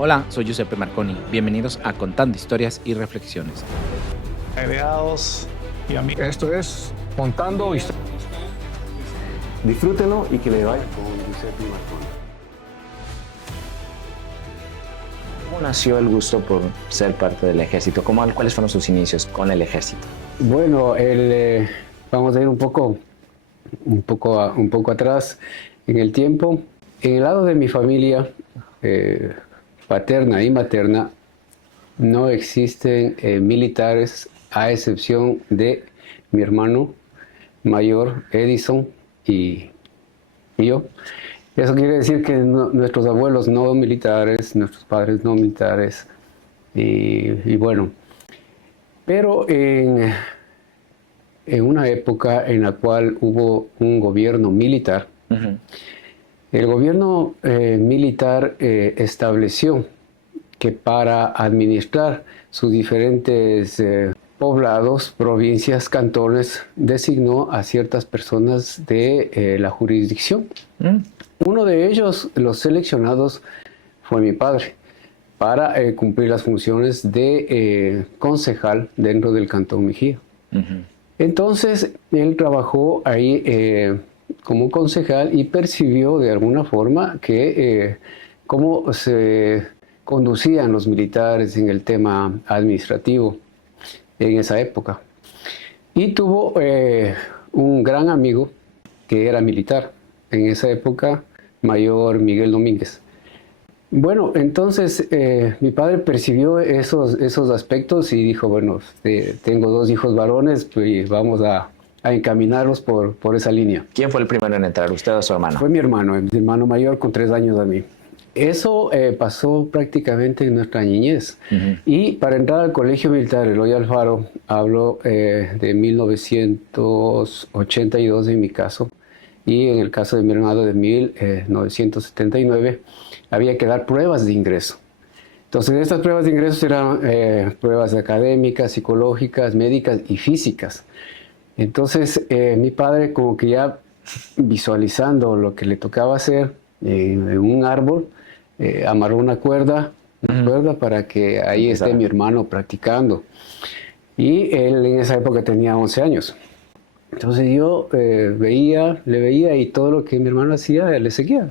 Hola, soy Giuseppe Marconi. Bienvenidos a Contando Historias y Reflexiones. Agregados y amigos. Esto es Contando Historias. Disfrútenlo y que le vaya con Giuseppe Marconi. ¿Cómo nació el gusto por ser parte del ejército? ¿Cuáles fueron sus inicios con el ejército? Bueno, vamos a ir un poco atrás en el tiempo. En el lado de mi familia, paterna y materna, no existen militares, a excepción de mi hermano mayor, Edison, y yo. Eso quiere decir que nuestros abuelos no militares, nuestros padres no militares, y bueno. Pero en una época en la cual hubo un gobierno militar, el gobierno militar estableció que para administrar sus diferentes poblados, provincias, cantones, designó a ciertas personas de la jurisdicción. Uno de ellos, los seleccionados, fue mi padre, para cumplir las funciones de concejal dentro del Cantón Mejía. Entonces, él trabajó ahí como concejal y percibió de alguna forma que cómo se conducían los militares en el tema administrativo en esa época. Y tuvo un gran amigo que era militar en esa época, mayor Miguel Domínguez. Bueno, entonces mi padre percibió esos aspectos y dijo, bueno, tengo dos hijos varones, pues vamos a encaminarlos por esa línea. ¿Quién fue el primero en entrar, usted o su hermano? Fue mi hermano mayor con 3 años a mí. Eso pasó prácticamente en nuestra niñez. Y para entrar al colegio militar Eloy Alfaro, hablo de 1982 en mi caso, y en el caso de mi hermano de 1979, había que dar pruebas de ingreso. Entonces, estas pruebas de ingreso eran pruebas académicas, psicológicas, médicas y físicas. Entonces, mi padre, como que ya visualizando lo que le tocaba hacer en un árbol, amarró una cuerda para que ahí esté mi hermano practicando. Y él en esa época tenía 11 años. Entonces yo le veía y todo lo que mi hermano hacía, le seguía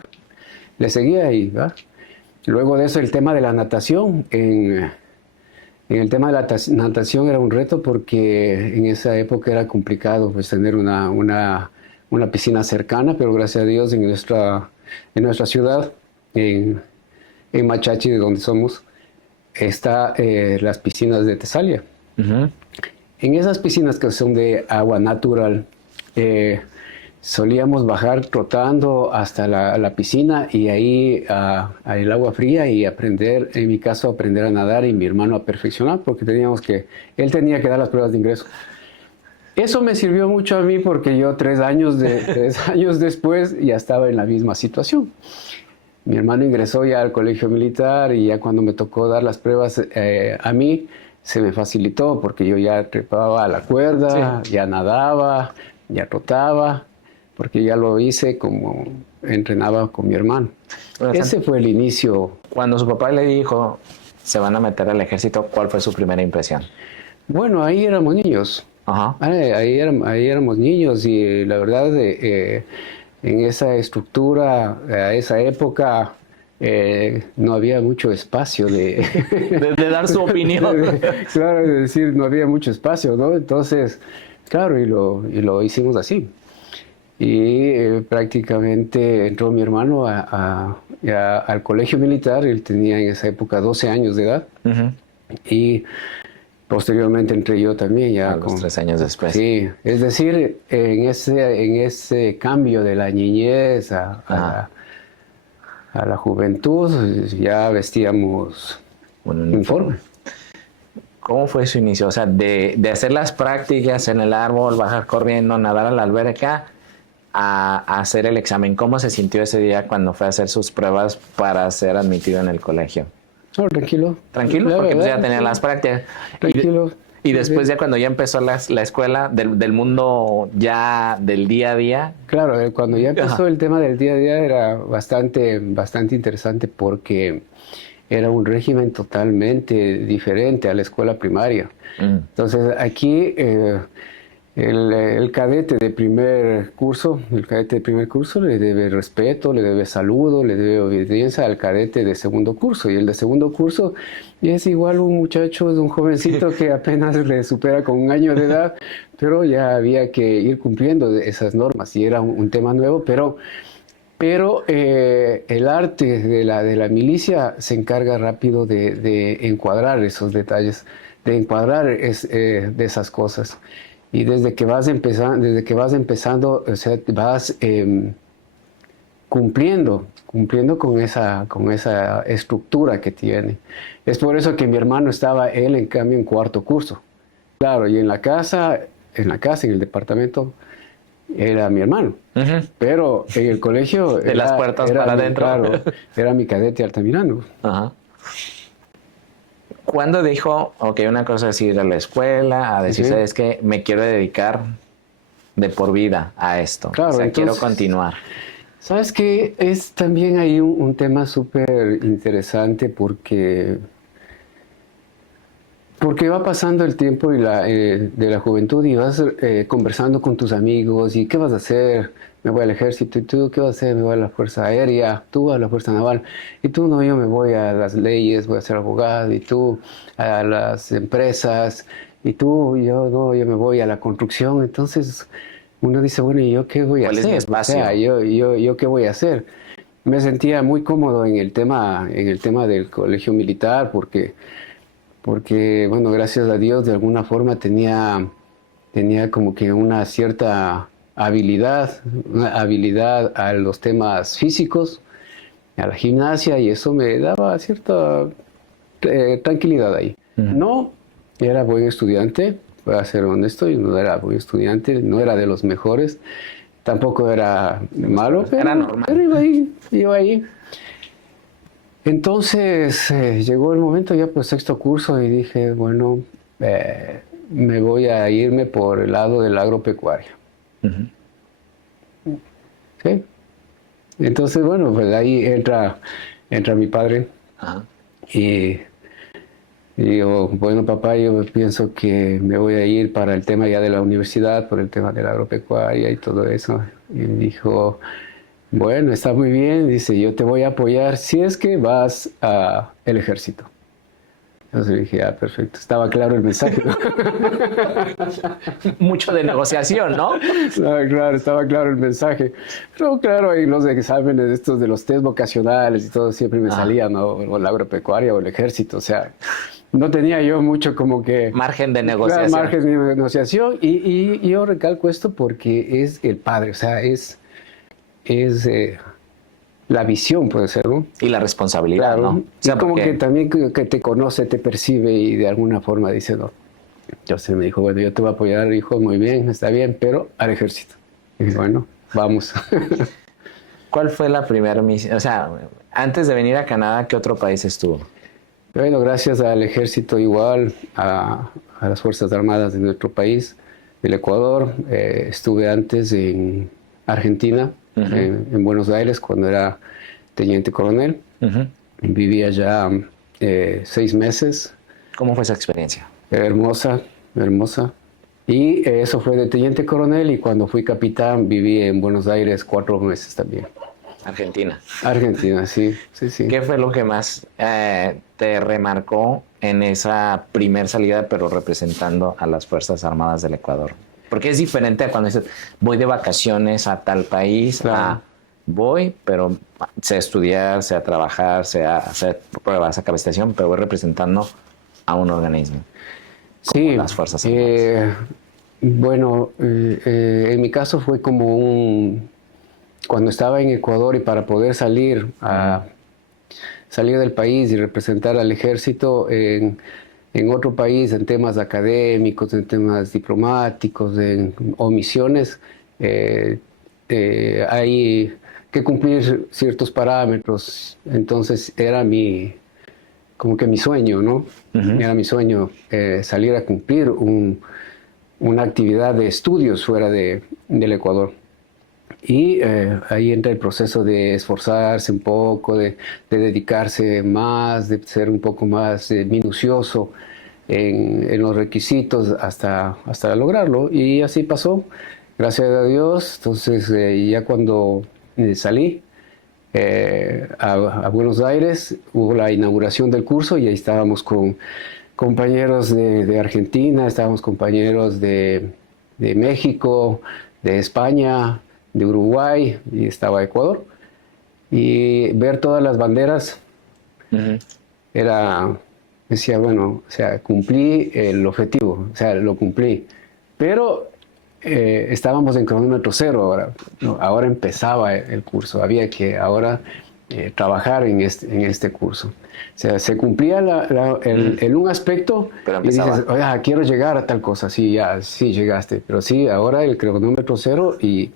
y ¿va? Luego de eso el tema de la natación. En el tema de la natación era un reto porque en esa época era complicado pues tener una piscina cercana, pero gracias a Dios en nuestra ciudad, en Machachi, de donde somos, está las piscinas de Tesalia. En esas piscinas que son de agua natural, solíamos bajar trotando hasta la piscina y ahí al agua fría y aprender, en mi caso, aprender a nadar y mi hermano a perfeccionar, porque él tenía que dar las pruebas de ingreso. Eso me sirvió mucho a mí porque yo 3 años después ya estaba en la misma situación. Mi hermano ingresó ya al colegio militar y ya cuando me tocó dar las pruebas a mí, se me facilitó porque yo ya trepaba a la cuerda, ya nadaba, ya trotaba, porque ya lo hice como entrenaba con mi hermano. Ese fue el inicio. Cuando su papá le dijo, se van a meter al ejército, ¿cuál fue su primera impresión? Bueno, ahí éramos niños. Ahí éramos niños y la verdad en esa estructura, a esa época, no había mucho espacio de dar su opinión. Claro, es decir, no había mucho espacio, ¿no? Entonces, claro, y lo hicimos así. Y prácticamente entró mi hermano al colegio militar. Él tenía en esa época 12 años de edad. Y posteriormente entré yo también ya con 3 años después. Sí, es decir, en ese cambio de la niñez a la juventud ya vestíamos un uniforme. ¿Cómo fue su inicio? O sea, de hacer las prácticas en el árbol, bajar corriendo, nadar a la alberca, a hacer el examen. ¿Cómo se sintió ese día cuando fue a hacer sus pruebas para ser admitido en el colegio? Oh, tranquilo. Tranquilo, porque pues ya tenía las prácticas. Tranquilo. Y después ya cuando ya empezó la escuela del mundo ya del día a día. Claro, cuando ya empezó el tema del día a día era bastante interesante porque era un régimen totalmente diferente a la escuela primaria. Entonces aquí el cadete de primer curso, le debe respeto, le debe saludo, le debe obediencia al cadete de segundo curso. Y el de segundo curso es igual un muchacho, es un jovencito que apenas le supera con 1 año de edad, pero ya había que ir cumpliendo esas normas y era un tema nuevo, pero el arte de la milicia se encarga rápido de encuadrar esos detalles, de encuadrar de esas cosas. Y desde que vas empezando, o sea, vas cumpliendo con esa estructura que tiene. Es por eso que mi hermano estaba, él en cambio, en 4º curso. Claro, y en la casa, en el departamento, era mi hermano. Pero en el colegio... De las puertas para adentro. Claro, era mi cadete Altamirano. Ajá. ¿Cuándo dijo, ok, una cosa es ir a la escuela, a decir, ¿sabes qué? Me quiero dedicar de por vida a esto. Claro, o sea, entonces, quiero continuar. ¿Sabes qué? Es también ahí un tema súper interesante porque va pasando el tiempo y de la juventud y vas conversando con tus amigos y ¿qué vas a hacer? Me voy al ejército. ¿Y tú qué vas a hacer? Me voy a la Fuerza Aérea. Tú a la Fuerza Naval. Y tú no, yo me voy a las leyes, voy a ser abogado. Y tú a las empresas. Y tú, yo no, yo me voy a la construcción. Entonces uno dice, bueno, ¿y yo qué voy a hacer? ¿Cuál es mi espacio? O sea, yo qué voy a hacer. Me sentía muy cómodo en el tema del colegio militar porque bueno, gracias a Dios, de alguna forma tenía como que una cierta habilidad a los temas físicos, a la gimnasia, y eso me daba cierta tranquilidad ahí. No era buen estudiante, voy a ser honesto, yo no era buen estudiante, no era de los mejores, tampoco era malo, era normal. Pero iba ahí. Entonces llegó el momento ya pues 6º curso y dije, bueno, me voy a irme por el lado del agropecuario. ¿Sí? Entonces, bueno, pues ahí entra mi padre. Y digo, bueno, papá, yo pienso que me voy a ir para el tema ya de la universidad, por el tema de la agropecuaria y todo eso. Y me dijo, bueno, está muy bien, dice, yo te voy a apoyar si es que vas al ejército. Entonces dije, perfecto, estaba claro el mensaje, ¿no? Mucho de negociación, ¿no? Claro, estaba claro el mensaje. Pero claro, ahí los exámenes estos de los test vocacionales y todo siempre me salían, ¿no? O la agropecuaria o el ejército, o sea, no tenía yo mucho como que... Margen de negociación. Margen de negociación y yo recalco esto porque es el padre, o sea, es la visión, puede ser, ¿no? Y la responsabilidad, Claro. ¿no? O sea, y como porque... que también que te conoce, te percibe y de alguna forma dice, no. Entonces me dijo, bueno, yo te voy a apoyar, hijo, muy bien, está bien, pero al ejército. Y dije, bueno, vamos. ¿Cuál fue la primera misión? O sea, antes de venir a Canadá, ¿qué otro país estuvo? Bueno, gracias al ejército igual, a las Fuerzas Armadas de nuestro país, del Ecuador. Estuve antes en Argentina, en Buenos Aires, cuando era teniente coronel. Viví allá 6 meses. ¿Cómo fue esa experiencia? Hermosa. Y eso fue de teniente coronel, y cuando fui capitán viví en Buenos Aires 4 meses también. Argentina, sí. ¿Qué fue lo que más te remarcó en esa primer salida, pero representando a las Fuerzas Armadas del Ecuador? Porque es diferente a cuando dices, voy de vacaciones a tal país, Claro. Voy, pero sé estudiar, sé trabajar, sé hacer pruebas, capacitación, pero voy representando a un organismo. Sí, las Fuerzas Armadas. Bueno, en mi caso fue como cuando estaba en Ecuador y para poder salir del país y representar al ejército en otro país, en temas académicos, en temas diplomáticos, o misiones, hay que cumplir ciertos parámetros. Entonces era como que mi sueño, ¿no? Era mi sueño salir a cumplir una actividad de estudios fuera del Ecuador. Y ahí entra el proceso de esforzarse un poco, de dedicarse más, de ser un poco más minucioso en los requisitos hasta lograrlo. Y así pasó, gracias a Dios. Entonces ya cuando salí a Buenos Aires, hubo la inauguración del curso y ahí estábamos con compañeros de Argentina, estábamos compañeros de México, de España, de Uruguay, y estaba Ecuador. Y ver todas las banderas decía, bueno, o sea, cumplí el objetivo, o sea, lo cumplí. Pero estábamos en cronómetro cero ahora, ¿no? Ahora empezaba el curso, había que ahora trabajar en este curso. O sea, se cumplía el un aspecto y dices, oye, quiero llegar a tal cosa. Sí, ya, sí llegaste, pero sí, ahora el cronómetro cero y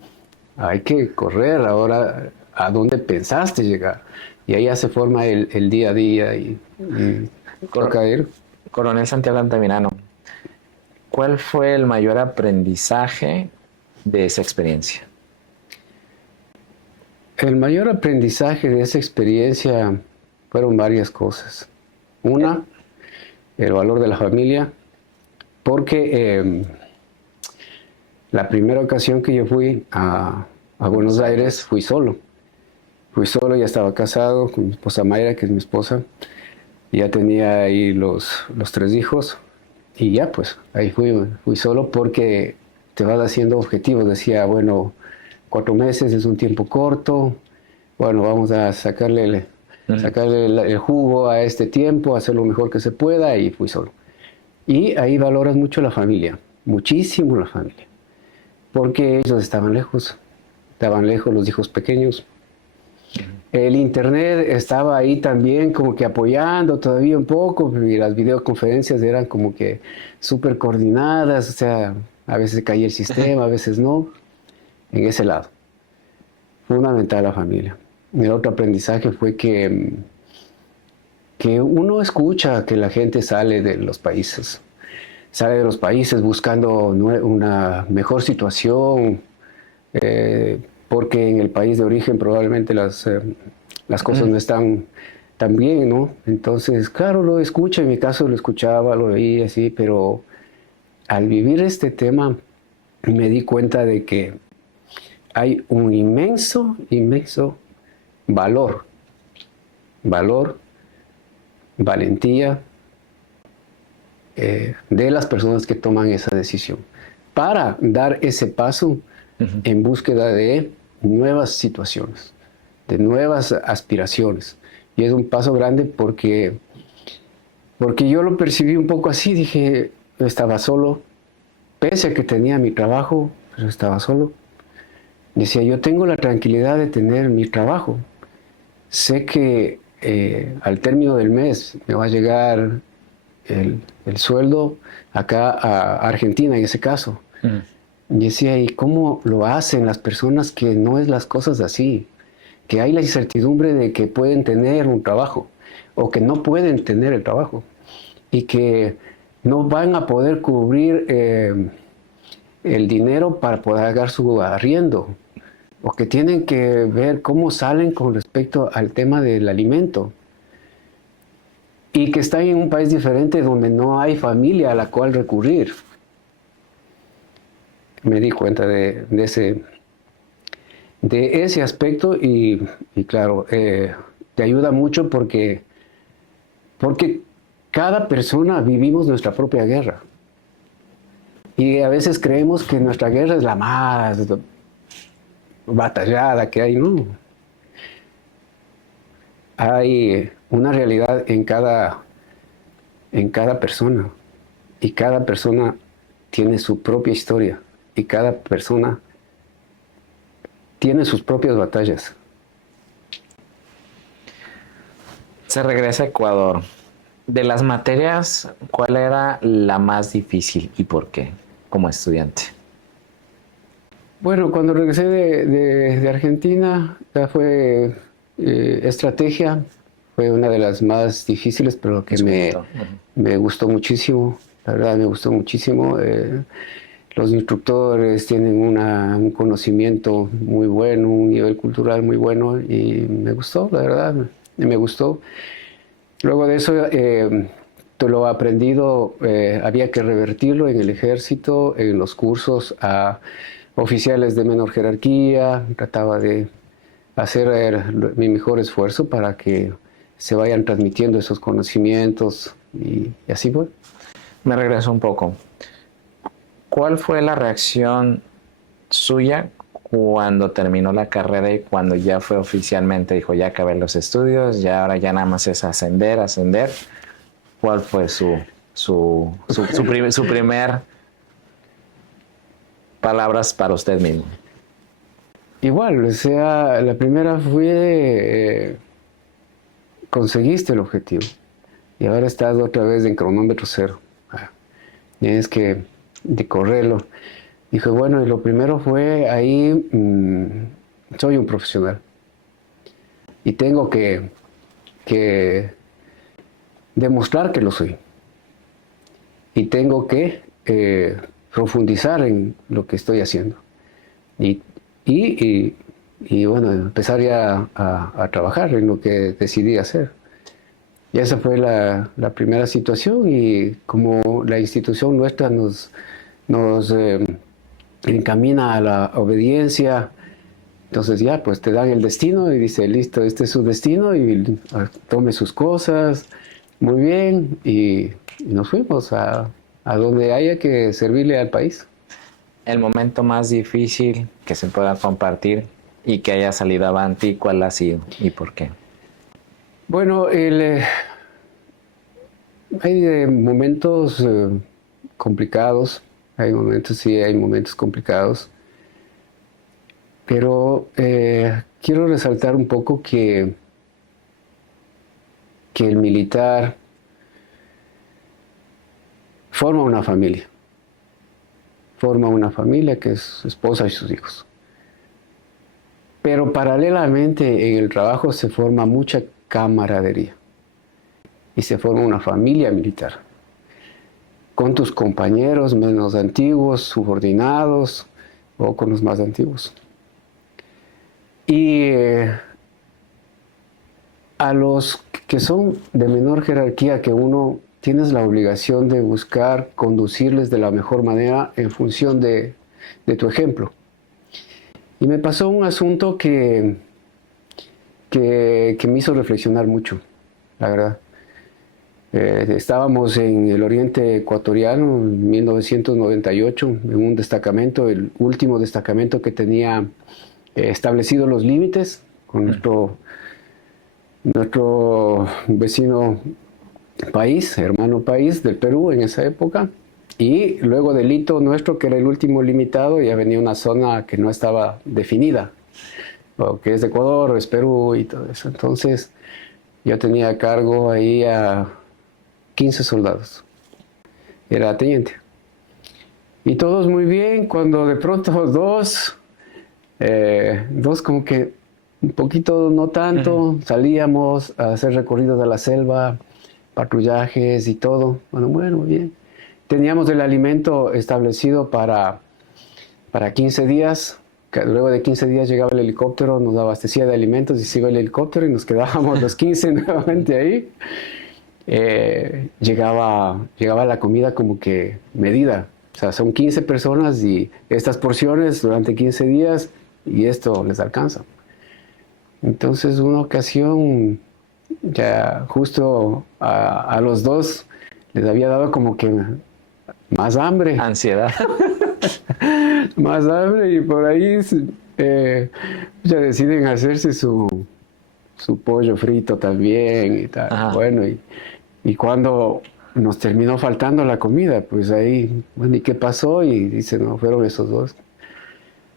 hay que correr ahora a donde pensaste llegar. Y ahí ya se forma el día a día y toca ir. Coronel Santiago Altamirano, ¿cuál fue el mayor aprendizaje de esa experiencia? El mayor aprendizaje de esa experiencia fueron varias cosas. Una, el valor de la familia, porque la primera ocasión que yo fui a Buenos Aires fui solo. Fui solo, ya estaba casado con mi esposa Mayra, que es mi esposa. Ya tenía ahí los 3 hijos. Y ya pues, ahí fui solo porque te vas haciendo objetivos. Decía, bueno, 4 meses es un tiempo corto. Bueno, vamos a sacarle el jugo a este tiempo, hacer lo mejor que se pueda, y fui solo. Y ahí valoras mucho la familia, muchísimo la familia, porque ellos estaban lejos los hijos pequeños. El internet estaba ahí también como que apoyando todavía un poco, y las videoconferencias eran como que súper coordinadas, o sea, a veces caía el sistema, a veces no, en ese lado. Fundamental la familia. El otro aprendizaje fue que uno escucha que la gente sale de los países buscando una mejor situación, porque en el país de origen probablemente las cosas no están tan bien, ¿no? Entonces, claro, lo escucha, en mi caso lo escuchaba, lo veía así, pero al vivir este tema me di cuenta de que hay un inmenso valor, valentía de las personas que toman esa decisión para dar ese paso en búsqueda de nuevas situaciones, de nuevas aspiraciones. Y es un paso grande porque yo lo percibí un poco así. Dije, yo estaba solo, pese a que tenía mi trabajo, pero estaba solo. Decía, yo tengo la tranquilidad de tener mi trabajo. Sé que al término del mes me va a llegar el sueldo acá a Argentina, en ese caso. Y decía, ¿y cómo lo hacen las personas que no es las cosas así? Que hay la incertidumbre de que pueden tener un trabajo o que no pueden tener el trabajo y que no van a poder cubrir el dinero para poder pagar su arriendo, o que tienen que ver cómo salen con respecto al tema del alimento, y que están en un país diferente donde no hay familia a la cual recurrir. Me di cuenta de ese aspecto y claro, te ayuda mucho porque cada persona vivimos nuestra propia guerra. Y a veces creemos que nuestra guerra es la más batallada que hay, ¿no? Hay una realidad en cada persona, y cada persona tiene su propia historia, y cada persona tiene sus propias batallas. Se regresa a Ecuador. De las materias, ¿cuál era la más difícil y por qué, como estudiante? Bueno, cuando regresé de Argentina, ya fue estrategia, fue una de las más difíciles, pero que me gustó muchísimo, la verdad me gustó muchísimo. los instructores tienen un conocimiento muy bueno, un nivel cultural muy bueno y me gustó, la verdad, me gustó. Luego de eso, todo lo aprendido había que revertirlo en el ejército, en los cursos a oficiales de menor jerarquía. Trataba de hacer mi mejor esfuerzo para que se vayan transmitiendo esos conocimientos y así fue. Me regreso un poco. ¿Cuál fue la reacción suya cuando terminó la carrera y cuando ya fue oficialmente, dijo, ya acabé los estudios, ya ahora ya nada más es ascender, ascender? ¿Cuál fue su primer palabras para usted mismo? Igual, o sea, la primera fue, conseguiste el objetivo y ahora estás otra vez en cronómetro cero. Tienes que de correrlo. Dije, bueno, y lo primero fue ahí, soy un profesional y tengo que demostrar que lo soy y tengo que profundizar en lo que estoy haciendo y bueno, empezar ya a trabajar en lo que decidí hacer. Y esa fue la primera situación y como la institución nuestra nos encamina a la obediencia, entonces ya pues te dan el destino y dice, listo, este es su destino y tome sus cosas, muy bien, y nos fuimos a donde haya que servirle al país. El momento más difícil que se pueda compartir y que haya salido avante, ¿cuál ha sido y por qué? Bueno, hay momentos complicados, hay momentos complicados, pero quiero resaltar un poco que el militar forma una familia que es su esposa y sus hijos. Pero paralelamente en el trabajo se forma mucha camaradería y se forma una familia militar con tus compañeros menos antiguos, subordinados o con los más antiguos. Y a los que son de menor jerarquía que uno, tienes la obligación de buscar conducirles de la mejor manera en función de tu ejemplo. Y me pasó un asunto que me hizo reflexionar mucho, la verdad. Estábamos en el oriente ecuatoriano en 1998, en un destacamento, el último destacamento que tenía establecido los límites con nuestro vecino país, hermano país del Perú en esa época, y luego del hito nuestro, que era el último limitado, ya venía una zona que no estaba definida, o que es de Ecuador, o es Perú y todo eso. Entonces yo tenía a cargo ahí a 15 soldados, era teniente. Y todos muy bien, cuando de pronto dos como que un poquito no tanto, salíamos a hacer recorridos de la selva, patrullajes y todo. Bueno, bien. Teníamos el alimento establecido para 15 días. Luego de 15 días llegaba el helicóptero, nos abastecía de alimentos y se iba el helicóptero y nos quedábamos los 15 nuevamente ahí. Llegaba la comida como que medida. O sea, son 15 personas y estas porciones durante 15 días y esto les alcanza. Entonces, una ocasión, ya justo a los dos les había dado como que más hambre. Ansiedad. Más hambre y por ahí ya deciden hacerse su pollo frito también y tal. Ajá. Bueno, y cuando nos terminó faltando la comida, pues ahí, bueno, ¿y qué pasó? Y dice, no, fueron esos dos.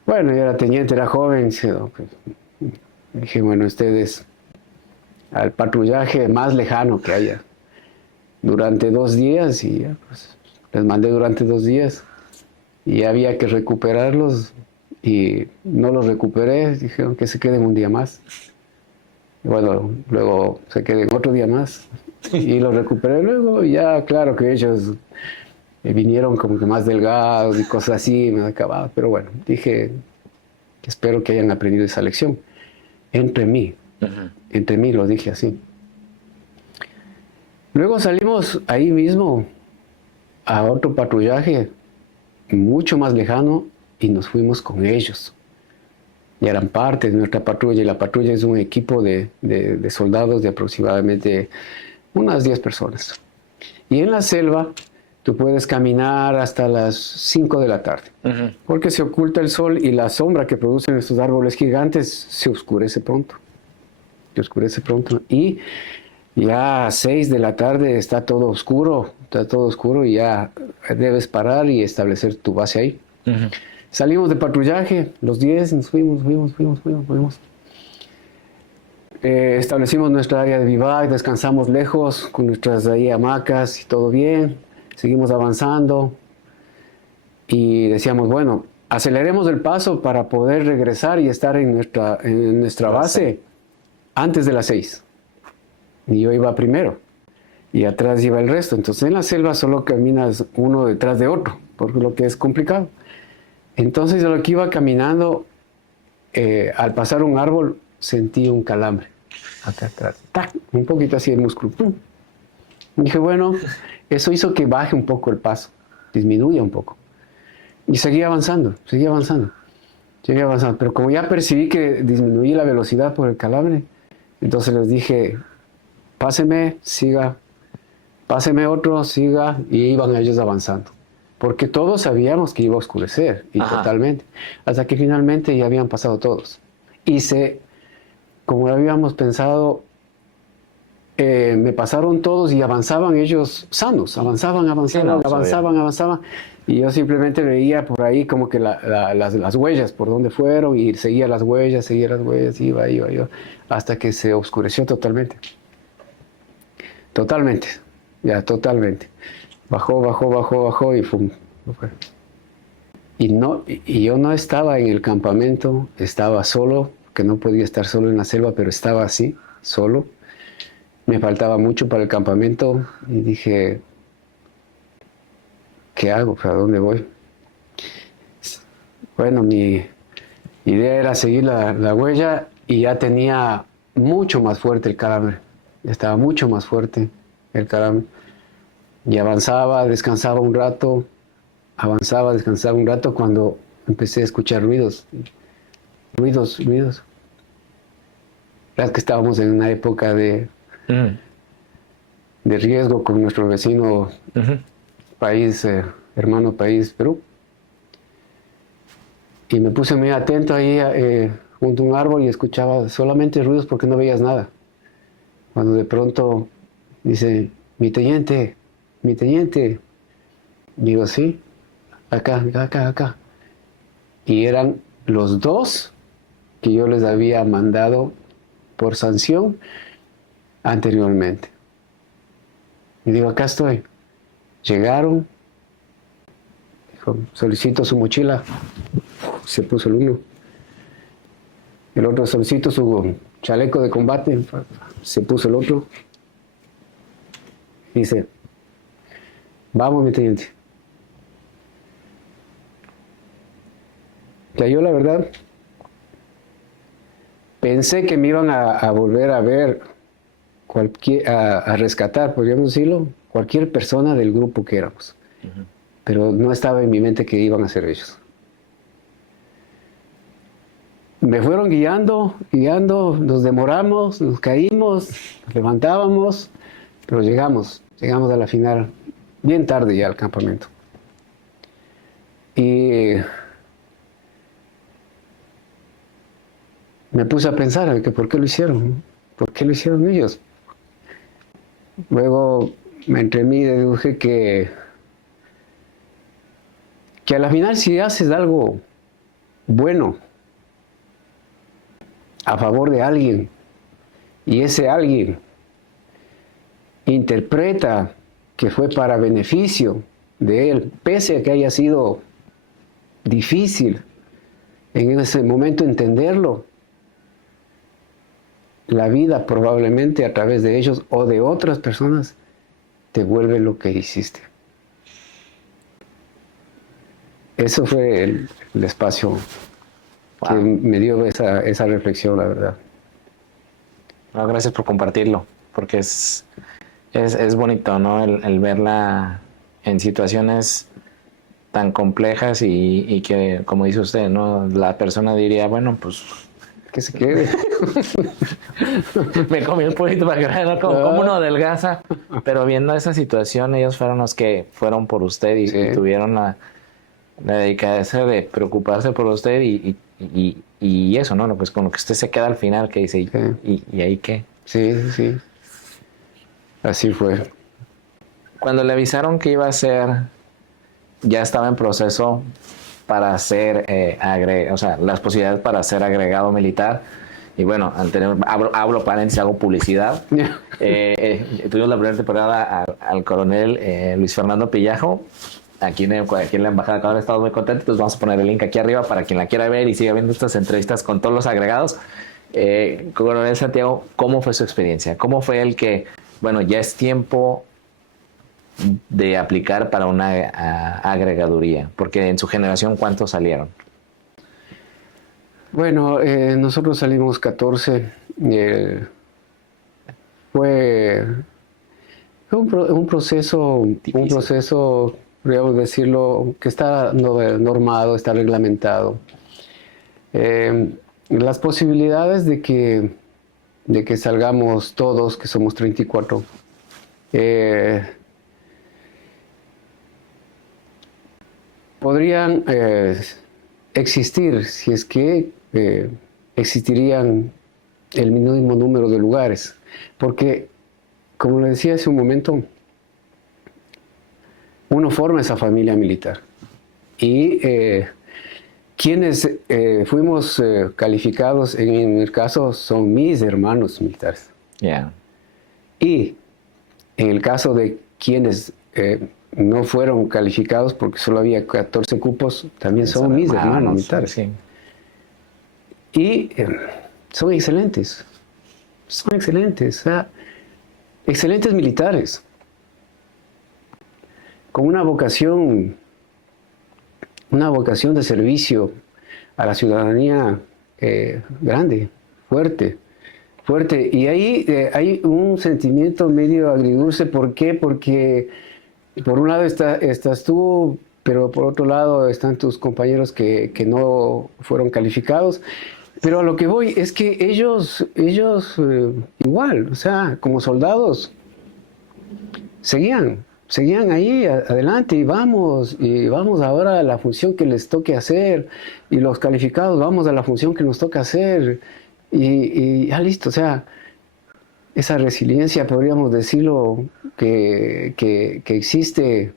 Bueno, yo era teniente, era joven, no, pues, dije, bueno, ustedes al patrullaje más lejano que haya durante 2 días y ya, pues, les mandé durante 2 días y había que recuperarlos y no los recuperé, dijeron que se queden un día más. Y bueno, luego se queden otro día más y los recuperé luego y ya, claro que ellos vinieron como que más delgados y cosas así, me acababa. Pero bueno, dije que espero que hayan aprendido esa lección. Entre mí lo dije así. Luego salimos ahí mismo a otro patrullaje mucho más lejano y nos fuimos con ellos. Y eran parte de nuestra patrulla, y la patrulla es un equipo de soldados de aproximadamente unas 10 personas. Y en la selva tú puedes caminar hasta las 5 de la tarde, porque se oculta el sol y la sombra que producen estos árboles gigantes se oscurece pronto. Y ya a 6 de la tarde está todo oscuro y ya debes parar y establecer tu base ahí. Salimos de patrullaje, los 10, nos fuimos. Establecimos nuestra área de bivac, descansamos lejos con nuestras ahí hamacas y todo bien. Seguimos avanzando y decíamos, bueno, aceleremos el paso para poder regresar y estar en nuestra base antes de las 6. Y yo iba primero y atrás iba el resto. Entonces en la selva solo caminas uno detrás de otro, por lo que es complicado. Entonces a lo que iba caminando, al pasar un árbol, sentí un calambre acá atrás, ¡tac! Un poquito así de músculo. ¡Pum! Y dije, bueno, eso hizo que baje un poco el paso, disminuya un poco. Y seguí avanzando. Pero como ya percibí que disminuí la velocidad por el calambre, entonces les dije, páseme, siga, páseme otro, siga, y iban ellos avanzando. Porque todos sabíamos que iba a oscurecer, y totalmente, hasta que finalmente ya habían pasado todos. Y como lo habíamos pensado, me pasaron todos y avanzaban ellos sanos, avanzaban, y yo simplemente veía por ahí como que las huellas, por donde fueron, y seguía las huellas, iba, hasta que se oscureció totalmente. Totalmente. Bajó y ¡fum! Y yo no estaba en el campamento, estaba solo, que no podía estar solo en la selva, pero estaba así, solo. Me faltaba mucho para el campamento y dije, ¿qué hago? ¿A dónde voy? Bueno, mi idea era seguir la huella y ya tenía mucho más fuerte el calambre. Estaba mucho más fuerte el calambre. Y avanzaba, descansaba un rato, cuando empecé a escuchar ruidos. Es que estábamos en una época de riesgo con nuestro vecino país, hermano país, Perú. Y me puse muy atento ahí junto a un árbol y escuchaba solamente ruidos porque no veías nada. Cuando de pronto dice, mi teniente. Digo, sí, acá. Y eran los 2 que yo les había mandado por sanción anteriormente. Y digo, acá estoy. Llegaron, dijo, solicito su mochila. Se puso el uno. El otro, solicito su chaleco de combate. Se puso el otro. Dice, vamos, mi teniente. Ya yo, la verdad, pensé que me iban a volver a ver, a rescatar, podríamos decirlo, cualquier persona del grupo que éramos. Pero no estaba en mi mente que iban a ser ellos. Me fueron guiando, nos demoramos, nos caímos, nos levantábamos, pero llegamos a la final, bien tarde ya al campamento. Y me puse a pensar que por qué lo hicieron, ellos. Luego, entre mí deduje que a la final, si haces algo bueno a favor de alguien y ese alguien interpreta que fue para beneficio de él, pese a que haya sido difícil en ese momento entenderlo, la vida probablemente a través de ellos o de otras personas te vuelve lo que hiciste. eso fue el espacio que me dio esa reflexión, la verdad. No, gracias por compartirlo, porque es bonito, ¿no? El verla en situaciones tan complejas y que, como dice usted, ¿no? La persona diría, bueno, pues Que se quede. me comí un poquito para que vean cómo uno adelgaza, pero viendo esa situación, ellos fueron los que fueron por usted y, Sí. y tuvieron la delicadeza de preocuparse por usted y eso, ¿no? Pues con lo que usted se queda al final, que dice, ¿y ahí qué? Sí, sí, sí. Así fue. Cuando le avisaron que iba a ser, ya estaba en proceso para ser, o sea, las posibilidades para ser agregado militar. Y bueno, hablo paréntesis, hago publicidad. Tuvimos la primera temporada al coronel Luis Fernando Pillajo, aquí en la Embajada de Ecuador. Estamos muy contentos, entonces vamos a poner el link aquí arriba para quien la quiera ver y siga viendo estas entrevistas con todos los agregados. Coronel Santiago, ¿cómo fue su experiencia? ¿Cómo fue el que, bueno, ya es tiempo de aplicar para una agregaduría? Porque en su generación, ¿cuántos salieron? Bueno, nosotros salimos 14. Fue un proceso, podríamos decirlo, que está normado, está reglamentado. Las posibilidades de que salgamos todos, que somos 34, podrían existir si es que existirían el mínimo número de lugares. Porque, como le decía hace un momento, uno forma esa familia militar. Y quienes fuimos calificados, en el caso, son mis hermanos militares. Yeah. Y en el caso de quienes no fueron calificados, porque solo había 14 cupos, también son mis hermanos militares. Sí. Y son excelentes. Son excelentes. O sea, excelentes militares. Con una vocación de servicio a la ciudadanía grande, fuerte. Y ahí hay un sentimiento medio agridulce. ¿Por qué? Porque por un lado estás tú, pero por otro lado están tus compañeros que no fueron calificados. Pero a lo que voy es que ellos igual, o sea, como soldados, seguían ahí adelante y vamos ahora a la función que les toque hacer, y los calificados vamos a la función que nos toca hacer, y ya listo. O sea, esa resiliencia, podríamos decirlo, que existe,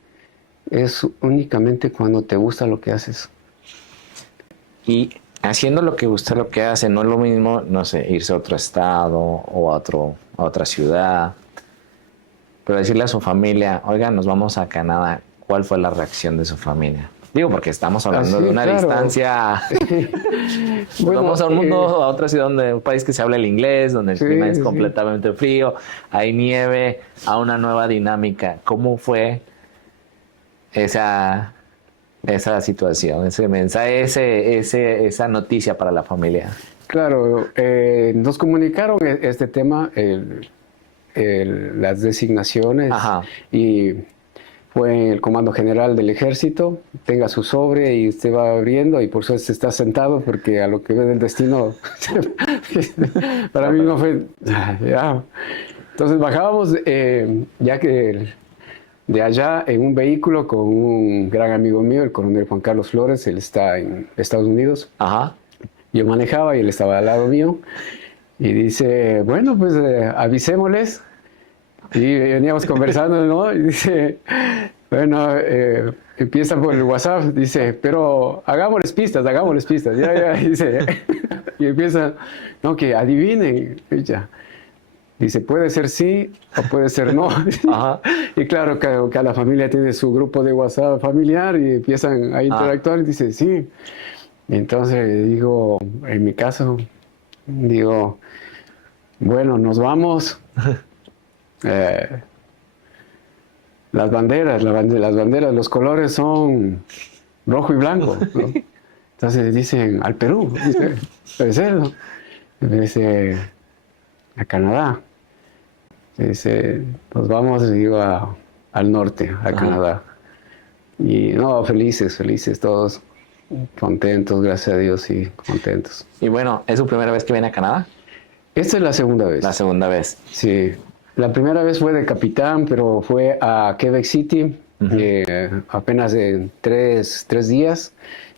es únicamente cuando te gusta lo que haces. Y haciendo lo que gusta lo que hace, no es lo mismo, no sé, irse a otro estado o a otra ciudad. Pero decirle a su familia, oigan, nos vamos a Canadá, ¿cuál fue la reacción de su familia? Digo, porque estamos hablando de una distancia. Bueno, vamos a un mundo, a otra ciudad, un país que se habla el inglés, donde el clima es completamente frío, hay nieve, a una nueva dinámica. ¿Cómo fue esa situación, ese mensaje, esa noticia para la familia? Claro, nos comunicaron este tema, las designaciones. Ajá. Y fue el Comando General del Ejército. Tenga su sobre y usted va abriendo, y por eso se está sentado, porque a lo que ve del destino para mí no fue ya. Entonces bajábamos ya que de allá en un vehículo con un gran amigo mío, el coronel Juan Carlos Flores. Él está en Estados Unidos. Ajá. Yo manejaba y él estaba al lado mío, y dice, bueno, pues avisémosles. Y veníamos conversando, ¿no? Y dice, bueno, empieza por el WhatsApp, dice, pero hagámosles pistas, ya, dice. Y empieza, no, que adivinen, ya. Dice, puede ser sí o puede ser no. Ajá. Y claro, cada familia tiene su grupo de WhatsApp familiar y empiezan a interactuar. Y dice, sí. Entonces digo, en mi caso, digo, bueno, nos vamos. Las banderas, los colores son rojo y blanco, ¿no? Entonces dicen, al Perú, dice, puede ser, ¿no? Dice, a Canadá. Dice, nos vamos, digo, al norte, a Canadá. Y no, felices todos, contentos, gracias a Dios, sí, contentos. Y bueno, ¿es su primera vez que viene a Canadá? Esta es la segunda vez. La segunda vez. Sí, la primera vez fue de capitán, pero fue a Quebec City, apenas en tres días,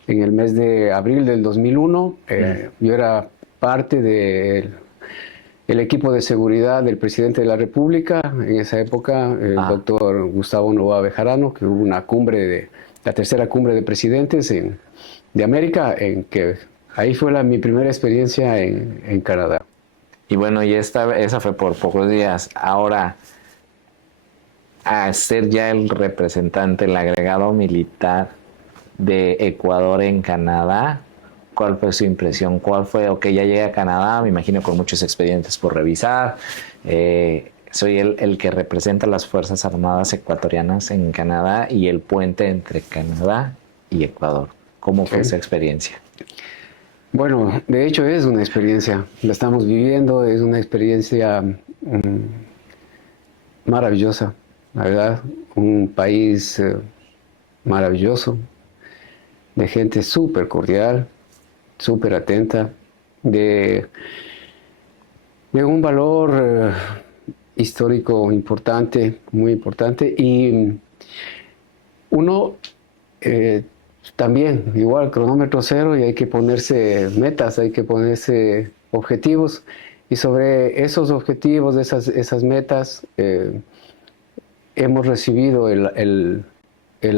en el mes de abril del 2001. Yo era parte del equipo de seguridad del presidente de la República, en esa época, el doctor Gustavo Noboa Bejarano, que hubo una cumbre, la tercera cumbre de presidentes de América, en que ahí fue mi primera experiencia en Canadá. Y bueno, y esa fue por pocos días. Ahora, a ser ya el representante, el agregado militar de Ecuador en Canadá, ¿cuál fue su impresión? ¿Cuál fue? Ok, ya llegué a Canadá, me imagino con muchos expedientes por revisar. Soy el que representa las Fuerzas Armadas ecuatorianas en Canadá y el puente entre Canadá y Ecuador. ¿Cómo fue esa experiencia? Bueno, de hecho es una experiencia, la estamos viviendo, es una experiencia maravillosa, la verdad, un país maravilloso, de gente súper cordial, súper atenta, de un valor histórico importante, muy importante, y uno también, igual, cronómetro cero, y hay que ponerse metas, hay que ponerse objetivos, y sobre esos objetivos, esas metas, hemos recibido el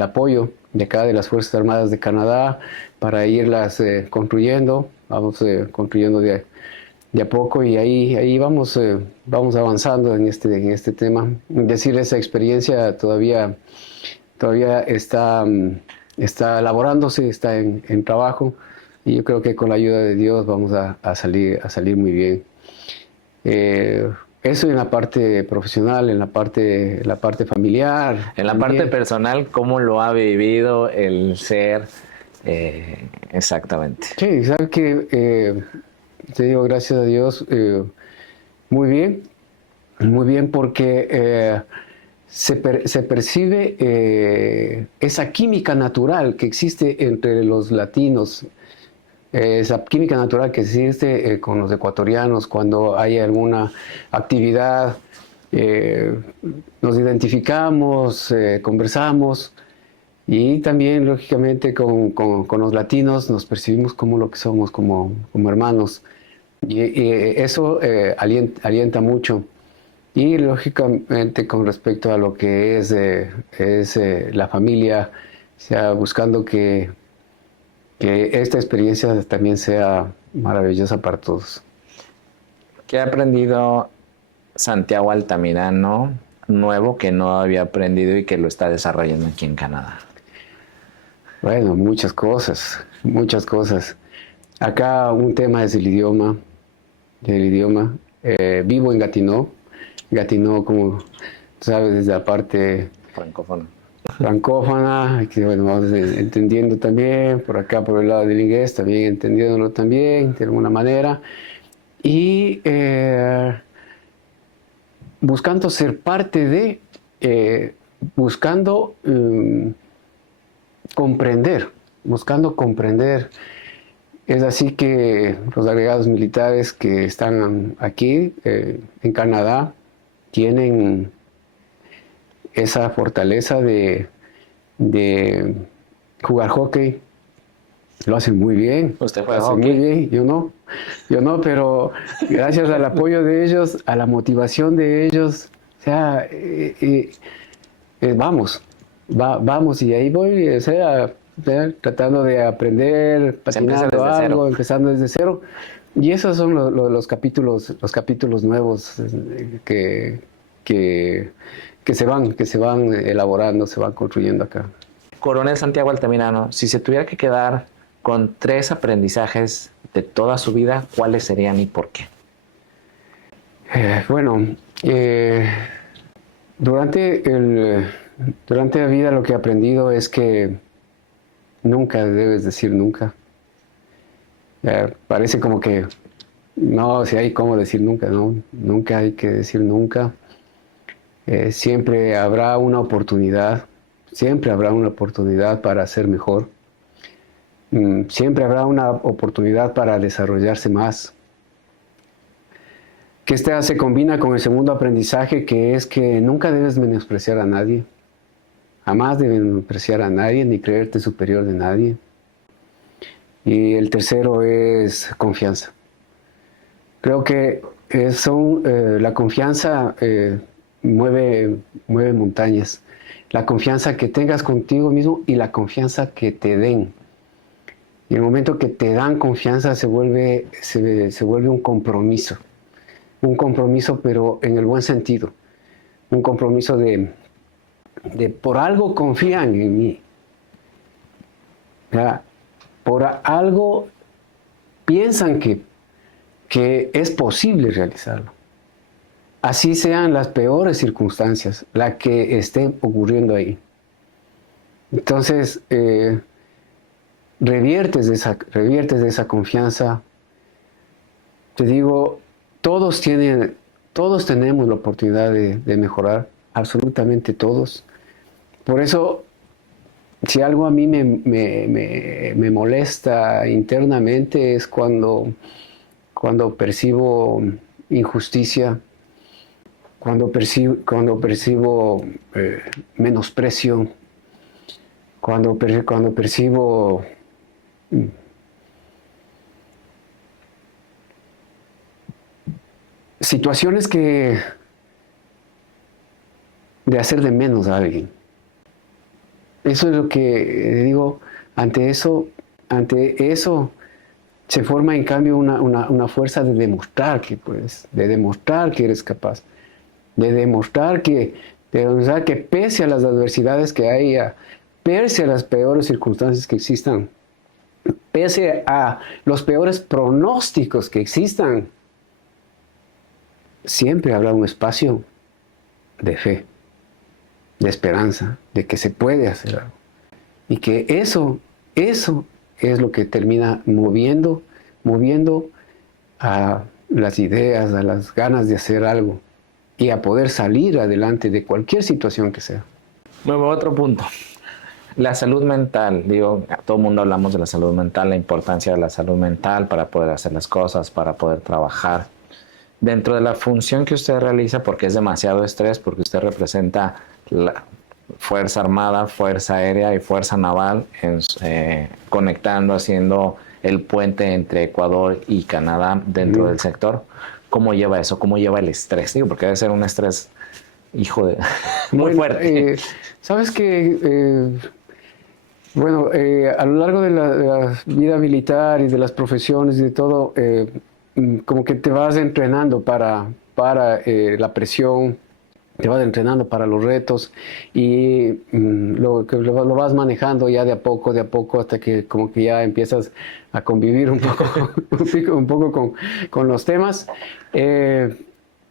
apoyo de acá de las Fuerzas Armadas de Canadá para irlas construyendo. Vamos construyendo de a poco, y ahí vamos avanzando en este tema. Es decir, esa experiencia todavía está elaborándose, está en trabajo, y yo creo que con la ayuda de Dios vamos a salir muy bien. Eso en la parte profesional, en la parte familiar. En la parte personal, ¿cómo lo ha vivido el ser exactamente? Sí, sabes que te digo, gracias a Dios, muy bien, porque se percibe esa química natural que existe entre los latinos. Esa química natural que existe con los ecuatorianos cuando hay alguna actividad, nos identificamos, conversamos, y también lógicamente con los latinos nos percibimos como lo que somos, como hermanos, y eso alienta mucho. Y lógicamente con respecto a lo que es la familia, o sea, buscando que esta experiencia también sea maravillosa para todos. ¿Qué ha aprendido Santiago Altamirano nuevo que no había aprendido y que lo está desarrollando aquí en Canadá? Bueno, muchas cosas. Acá un tema es el idioma. Vivo en Gatineau, como tú sabes, desde la parte francófona, que bueno, vamos entendiendo también, por acá por el lado del inglés, también entendiéndolo también, de alguna manera, y buscando ser parte buscando comprender. Es así que los agregados militares que están aquí en Canadá tienen esa fortaleza de jugar hockey. Lo hacen muy bien. ¿Usted juega hockey? Muy bien. Yo no, pero gracias al apoyo de ellos, a la motivación de ellos, o sea, vamos, y ahí voy, o sea, tratando de aprender, patinando algo, empezando desde cero. Y esos son los capítulos nuevos que se van elaborando, se van construyendo acá. Coronel Santiago Altamirano, si se tuviera que quedar con 3 aprendizajes de toda su vida, ¿cuáles serían y por qué? Durante la vida lo que he aprendido es que nunca debes decir nunca. Parece como que no, si hay cómo decir nunca, no, nunca hay que decir nunca. Siempre habrá una oportunidad para ser mejor. Siempre habrá una oportunidad para desarrollarse más. Que se combina con el segundo aprendizaje, que es que nunca debes menospreciar a nadie. Jamás debes menospreciar a nadie ni creerte superior de nadie. Y el tercero es confianza. Creo que la confianza mueve montañas. La confianza que tengas contigo mismo y la confianza que te den. Y en el momento que te dan confianza se vuelve un compromiso. Un compromiso, pero en el buen sentido. Un compromiso de por algo confían en mí. Por algo piensan que es posible realizarlo. Así sean las peores circunstancias, las que estén ocurriendo ahí. Entonces, reviertes de esa confianza. Te digo, todos tenemos la oportunidad de mejorar, absolutamente todos. Por eso, si algo a mí me molesta internamente es cuando percibo injusticia, cuando percibo menosprecio, cuando percibo situaciones de hacer de menos a alguien. Eso es lo que digo, ante eso se forma en cambio una fuerza de demostrar que puedes, de demostrar que eres capaz, de demostrar que pese a las adversidades que haya, pese a las peores circunstancias que existan, pese a los peores pronósticos que existan, siempre habrá un espacio de fe, de esperanza, de que se puede hacer algo. Y que eso es lo que termina moviendo a las ideas, a las ganas de hacer algo y a poder salir adelante de cualquier situación que sea. Bueno, otro punto. La salud mental. Digo, todo el mundo hablamos de la salud mental, la importancia de la salud mental para poder hacer las cosas, para poder trabajar. Dentro de la función que usted realiza, porque es demasiado estrés, porque usted representa la Fuerza Armada, Fuerza Aérea y Fuerza Naval, conectando, haciendo el puente entre Ecuador y Canadá dentro del sector. ¿Cómo lleva eso? ¿Cómo lleva el estrés? Digo, porque debe ser un estrés, hijo de... muy fuerte. Sabes que, a lo largo de la vida militar y de las profesiones y de todo, como que te vas entrenando para la presión, te vas entrenando para los retos y lo vas manejando ya de a poco, hasta que como que ya empiezas a convivir un poco con los temas,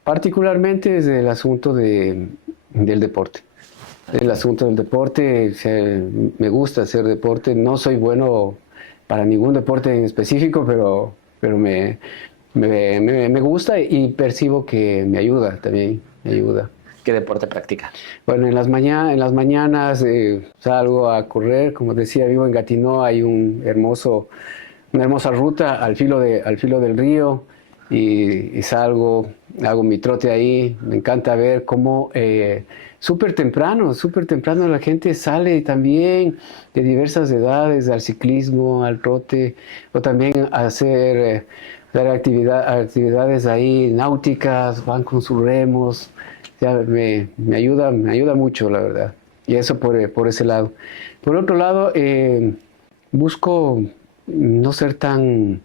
particularmente desde el asunto del deporte. El asunto del deporte, me gusta hacer deporte, no soy bueno para ningún deporte en específico, pero me gusta y percibo que me ayuda también, me ayuda. ¿Qué deporte practica? Bueno, en las mañanas salgo a correr, como decía, vivo en Gatineau, hay una hermosa ruta al filo del río y salgo, hago mi trote ahí, me encanta ver cómo súper temprano la gente sale también de diversas edades al ciclismo, al trote, o también a hacer actividades ahí náuticas, van con sus remos. Ya me ayuda mucho, la verdad. Y eso por ese lado. Por otro lado, busco no ser tan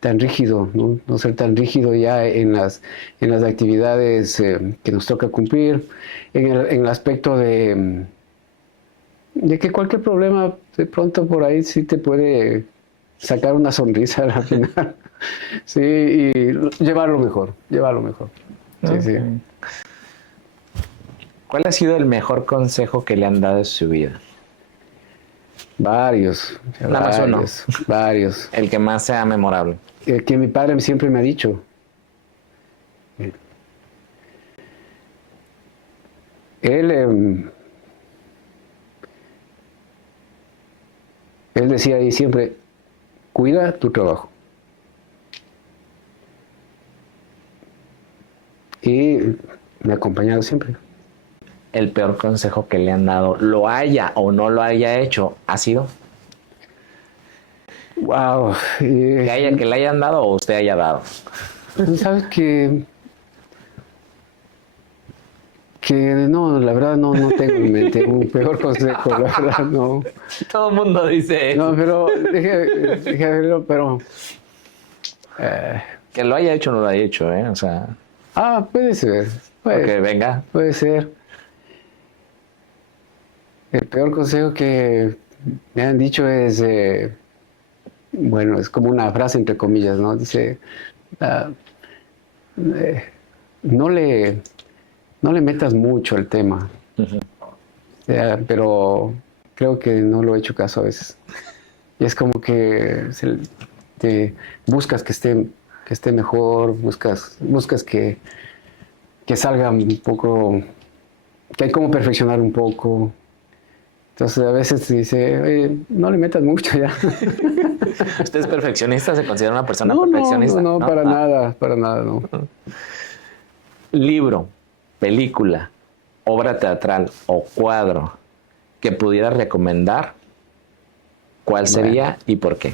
rígido, no ser tan rígido ya en las actividades que nos toca cumplir, en el aspecto de que cualquier problema de pronto por ahí sí te puede sacar una sonrisa al final. Sí, y llevarlo mejor. Sí, sí. ¿Cuál ha sido el mejor consejo que le han dado en su vida? Varios. Nada más uno. Varios. El que más sea memorable. El que mi padre siempre me ha dicho. Él decía ahí siempre, cuida tu trabajo. Y me ha acompañado siempre. El peor consejo que le han dado, lo haya o no lo haya hecho, ha sido Wow. que le hayan dado o usted haya dado. Sabes que no, la verdad no tengo en mente un peor consejo, la verdad no. Todo el mundo dice No, pero deje verlo, pero que lo haya hecho o no lo haya hecho, ¿eh? O sea, puede ser. que venga. Puede ser. El peor consejo que me han dicho es, bueno, es como una frase entre comillas, ¿no? Dice, no le metas mucho al tema. Uh-huh. Pero creo que no lo he hecho caso a veces. Y es como que buscas que esté mejor, buscas que salga un poco, que hay como perfeccionar un poco. Entonces a veces dice, oye, no le metas mucho ya. ¿Usted es perfeccionista? ¿Se considera una persona No, perfeccionista? no, para nada, no. Libro, película, obra teatral o cuadro que pudiera recomendar, ¿cuál sería y por qué?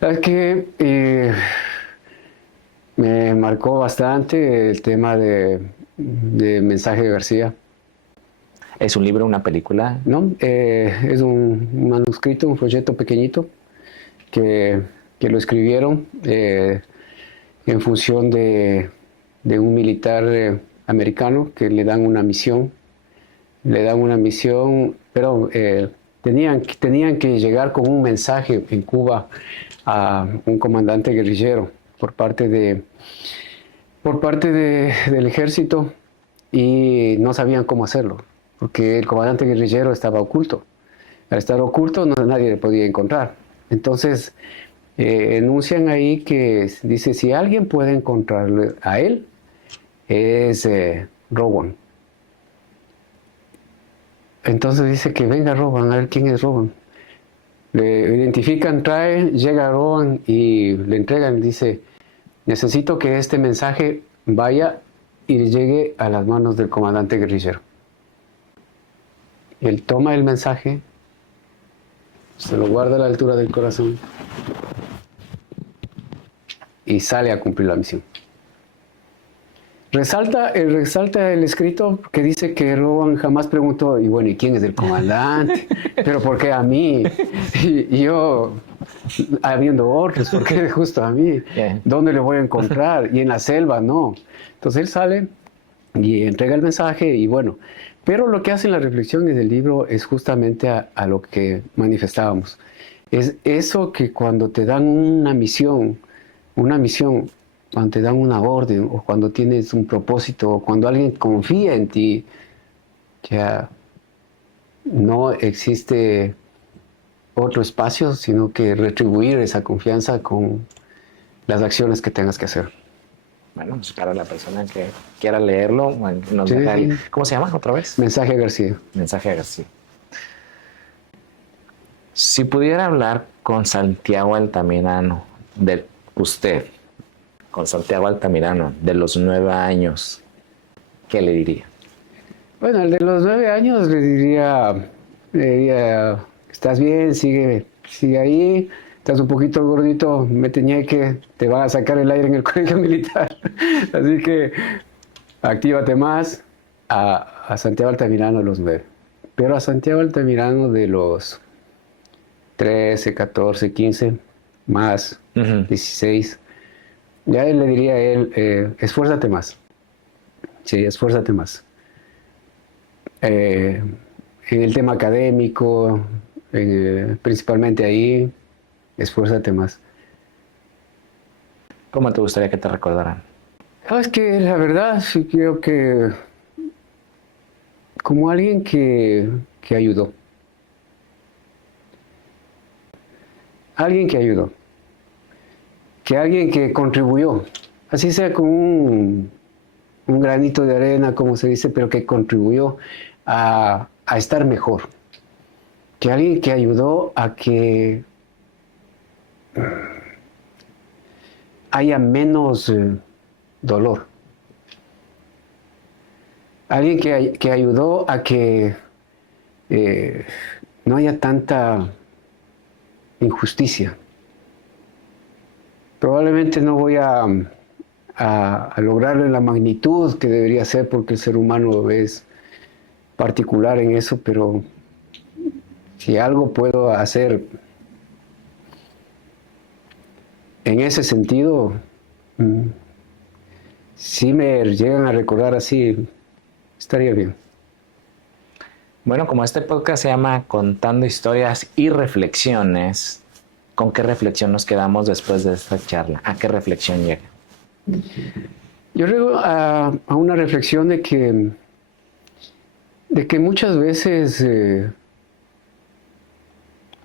Es que me marcó bastante el tema de Mensaje de García. ¿Es un libro, una película? No, es un manuscrito, un folleto pequeñito que lo escribieron en función de un militar americano que le dan una misión. Pero tenían que llegar con un mensaje en Cuba a un comandante guerrillero por parte del ejército, y no sabían cómo hacerlo, porque el comandante guerrillero estaba oculto. Al estar oculto nadie le podía encontrar. Entonces enuncian ahí que dice, si alguien puede encontrarle a él, es Rowan. Entonces dice que venga Rowan, a ver quién es Rowan. Le identifican, llega Rowan y le entregan, dice, necesito que este mensaje vaya y llegue a las manos del comandante guerrillero. Él toma el mensaje, se lo guarda a la altura del corazón y sale a cumplir la misión. Resalta el escrito que dice que Rowan jamás preguntó, y bueno, ¿y quién es el comandante? ¿Pero por qué a mí? Y yo, habiendo otros, ¿por qué justo a mí? ¿Dónde le voy a encontrar? Y en la selva, no. Entonces él sale y entrega el mensaje y bueno. Pero lo que hacen las reflexiones del libro es justamente a lo que manifestábamos. Es eso que cuando te dan una misión, cuando te dan una orden, o cuando tienes un propósito, o cuando alguien confía en ti, ya no existe otro espacio, sino que retribuir esa confianza con las acciones que tengas que hacer. Bueno, pues para la persona que quiera leerlo, nos Sí, deja sí. ¿Cómo se llama otra vez? Mensaje a García. Mensaje a García. Si pudiera hablar con Santiago Altamirano, de usted, con Santiago Altamirano, de los 9 años, ¿qué le diría? Bueno, el de los 9 años le diría, estás bien, sigue ahí, estás un poquito gordito, mete ñeque, te van a sacar el aire en el colegio militar. Así que actívate más. A Santiago Altamirano de los 9. Pero a Santiago Altamirano de los 13, 14, 15, más, 16, ya le diría a él, esfuérzate más. Sí, esfuérzate más. En el tema académico, principalmente ahí, esfuérzate más. ¿Cómo te gustaría que te recordaran? Es que la verdad sí creo que como alguien que ayudó. alguien que ayudó, que alguien que contribuyó, así sea con un granito de arena, como se dice, pero que contribuyó a estar mejor, que alguien que ayudó a que haya menos dolor, alguien que ayudó a que no haya tanta injusticia. Probablemente no voy a lograrlo en la magnitud que debería ser, porque el ser humano es particular en eso, pero si algo puedo hacer en ese sentido, si me llegan a recordar así, estaría bien. Bueno, como este podcast se llama Contando Historias y Reflexiones, ¿con qué reflexión nos quedamos después de esta charla? ¿A qué reflexión llega? Yo llego a una reflexión de que muchas veces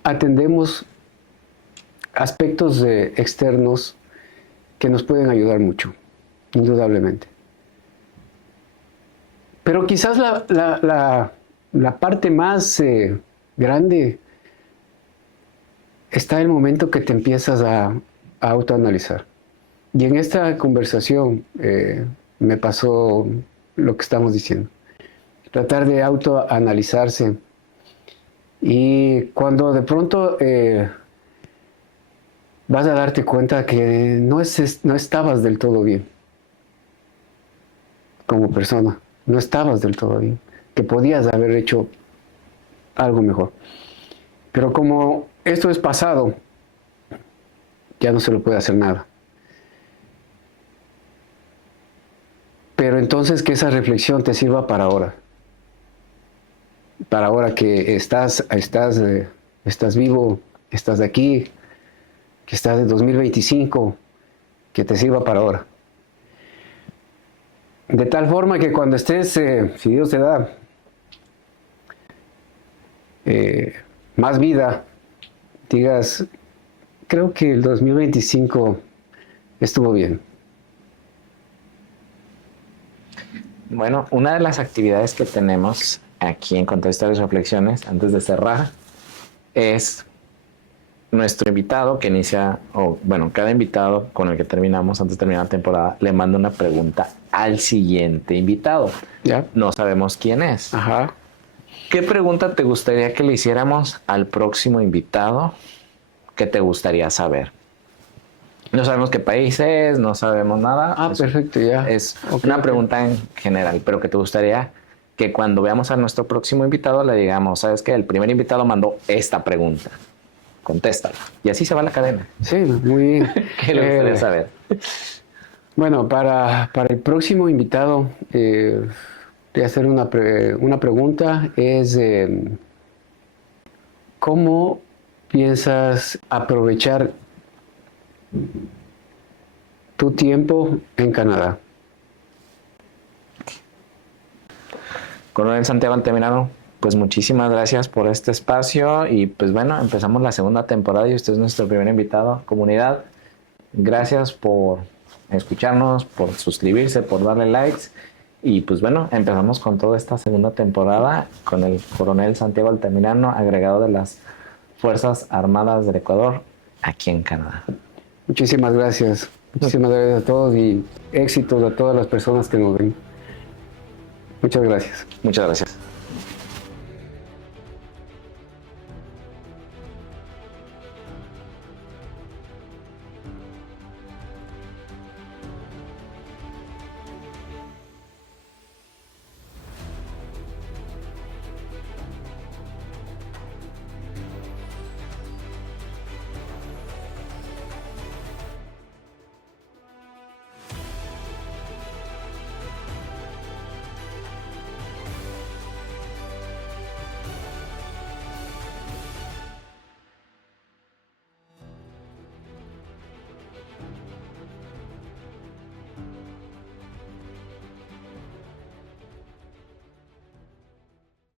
atendemos aspectos externos que nos pueden ayudar mucho, indudablemente. Pero quizás la parte más grande está el momento que te empiezas a autoanalizar. Y en esta conversación me pasó lo que estamos diciendo. Tratar de autoanalizarse. Y cuando de pronto vas a darte cuenta que no estabas del todo bien como persona, no estabas del todo bien, que podías haber hecho algo mejor. Pero como esto es pasado, ya no se lo puede hacer nada. Pero entonces que esa reflexión te sirva para ahora. Para ahora que estás vivo, estás aquí, que estás en 2025, que te sirva para ahora. De tal forma que cuando estés, si Dios te da más vida, digas, creo que el 2025 estuvo bien. Bueno, una de las actividades que tenemos aquí en Contando Historias y Reflexiones, antes de cerrar, es nuestro invitado que inicia, cada invitado con el que terminamos, antes de terminar la temporada, le manda una pregunta al siguiente invitado. ¿Ya? No sabemos quién es. Ajá. ¿Qué pregunta te gustaría que le hiciéramos al próximo invitado? ¿Qué te gustaría saber? No sabemos qué país es, no sabemos nada. Ah, perfecto, ya. Es una pregunta en general, pero que te gustaría que cuando veamos a nuestro próximo invitado le digamos, ¿sabes qué? El primer invitado mandó esta pregunta. Contéstala. Y así se va la cadena. Sí, muy bien. ¿Qué le gustaría saber? Bueno, para el próximo invitado, voy a hacer una pregunta. Es, ¿cómo piensas aprovechar tu tiempo en Canadá? Coronel Santiago Altamirano, pues muchísimas gracias por este espacio y pues bueno, empezamos la segunda temporada y usted es nuestro primer invitado. Comunidad, gracias por escucharnos, por suscribirse, por darle likes y pues bueno, empezamos con toda esta segunda temporada con el Coronel Santiago Altamirano, agregado de las Fuerzas Armadas del Ecuador, aquí en Canadá. Muchísimas gracias. Muchísimas gracias a todos y éxitos a todas las personas que nos ven. Muchas gracias. Muchas gracias.